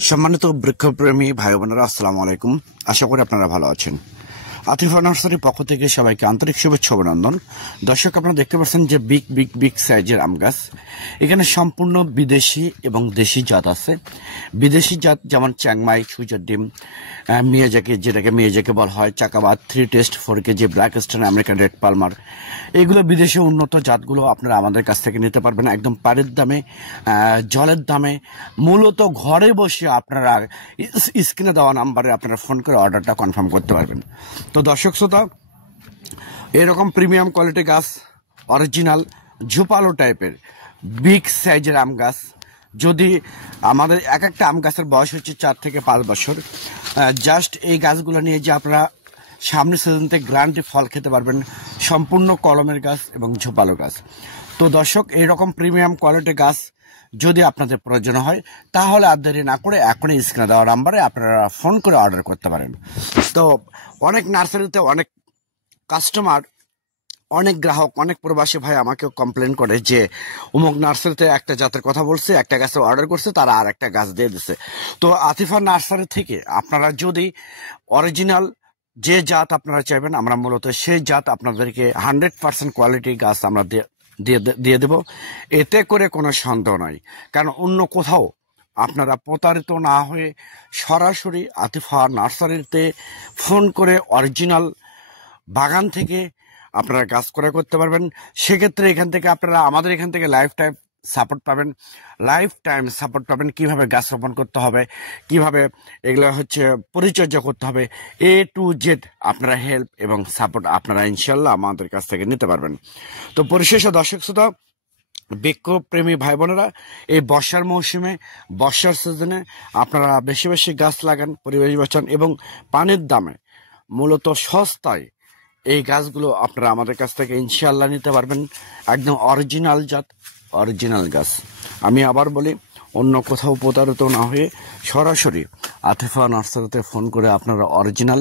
সম্মানিত বৃক্ষপ্রেমী ভাই বোনেরা, আসসালামু আলাইকুম। আশা করি আপনারা ভালো আছেন। আতিফা নার্সারির পক্ষ থেকে সবাইকে আন্তরিক শুভেচ্ছা অভিনন্দন। দর্শক, আপনারা দেখতে পাচ্ছেন যে বিগ সাইজের আম গাছ। এখানে সম্পূর্ণ বিদেশি এবং দেশি জাত আছে। বিদেশি জাত যেমন চ্যাংমাই, সুইজার ডিম, যেটাকে মিয়াজাকি বলা হয়, চাকাবাদ, 3 test, 4 KG, black stone, American red Palmer, এগুলো বিদেশি উন্নত জাতগুলো আপনারা আমাদের কাছ থেকে নিতে পারবেন একদম পানির দামে, জলের দামে। মূলত ঘরে বসে আপনারা স্ক্রিনে দেওয়া নাম্বারে আপনারা ফোন করে অর্ডারটা কনফার্ম করতে পারবেন। তো দর্শক শ্রোতা, এরকম প্রিমিয়াম কোয়ালিটি গাছ, অরিজিনাল ঝোপালো টাইপের বিগ সাইজের আম গাছ, যদি আমাদের এক একটা আম গাছের বয়স হচ্ছে 4 থেকে 5 বছর, জাস্ট এই গাছগুলো নিয়ে যে আপনারা সামনের সিজনতে গ্যারান্টি ফল খেতে পারবেন। সম্পূর্ণ কলমের গাছ এবং ঝোপালো গাছ। তো দর্শক, এইরকম প্রিমিয়াম কোয়ালিটি গাছ যদি আপনাদের প্রয়োজন হয় তাহলে আর দেরি না করে এখনই স্ক্রিনে দেওয়া নাম্বারে আপনারা ফোন করে অর্ডার করতে পারেন। তো অনেক নার্সারিতে অনেক কাস্টমার, অনেক গ্রাহক, অনেক প্রবাসী ভাই আমাকেও কমপ্লেন করে যে অমুক নার্সারিতে একটা জাতের কথা বলছে, একটা গাছের অর্ডার করছে, তারা আর একটা গাছ দিয়ে দিচ্ছে। তো আতিফা নার্সারি থেকে আপনারা যদি অরিজিনাল যে জাত আপনারা চাইবেন, আমরা মূলত সেই জাত আপনাদেরকে 100% কোয়ালিটি গাছ আমরা দিয়ে দেব। এতে করে কোনো সন্দেহ নাই, কারণ অন্য কোথাও আপনারা প্রতারিত না হয়ে সরাসরি আতিফা নার্সারিতে ফোন করে অরিজিনাল বাগান থেকে আপনারা গাছ ক্রয় করতে পারবেন। সেক্ষেত্রে এখান থেকে আপনারা আমাদের এখান থেকে লাইফ টাইম সাপোর্ট পাবেন। কিভাবে গাছ রোপণ করতে হবে, কিভাবে এগুলো পরিচর্যা করতে হবে, A to Z আপনারা হেল্প এবং সাপোর্ট আপনারা ইনশাল্লাহ আমাদের কাছ থেকে নিতে পারবেন। তো পরিশেষে দর্শক শ্রোতা, বৃক্ষপ্রেমী ভাই বোনেরা, এই বর্ষার মৌসুমে, বর্ষার সিজনে আপনারা বেশি বেশি গাছ লাগান, পরিবেশ বাঁচান এবং পানির দামে মূলত সস্তায় এই গাছগুলো আপনারা আমাদের কাছ থেকে ইনশাল্লাহ নিতে পারবেন। একদম অরিজিনাল জাত, অরিজিনাল গাছ। আমি আবার বলি, অন্য কোথাও প্রতারিত না হয়ে সরাসরি আতিফা নার্সারিতে ফোন করে আপনারা অরিজিনাল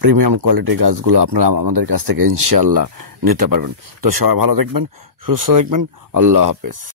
প্রিমিয়াম কোয়ালিটি গাছগুলো আপনারা আমাদের কাছ থেকে ইনশাল্লাহ নিতে পারবেন। তো সবাই ভালো দেখবেন, সুস্থ দেখবেন। আল্লাহ হাফেজ।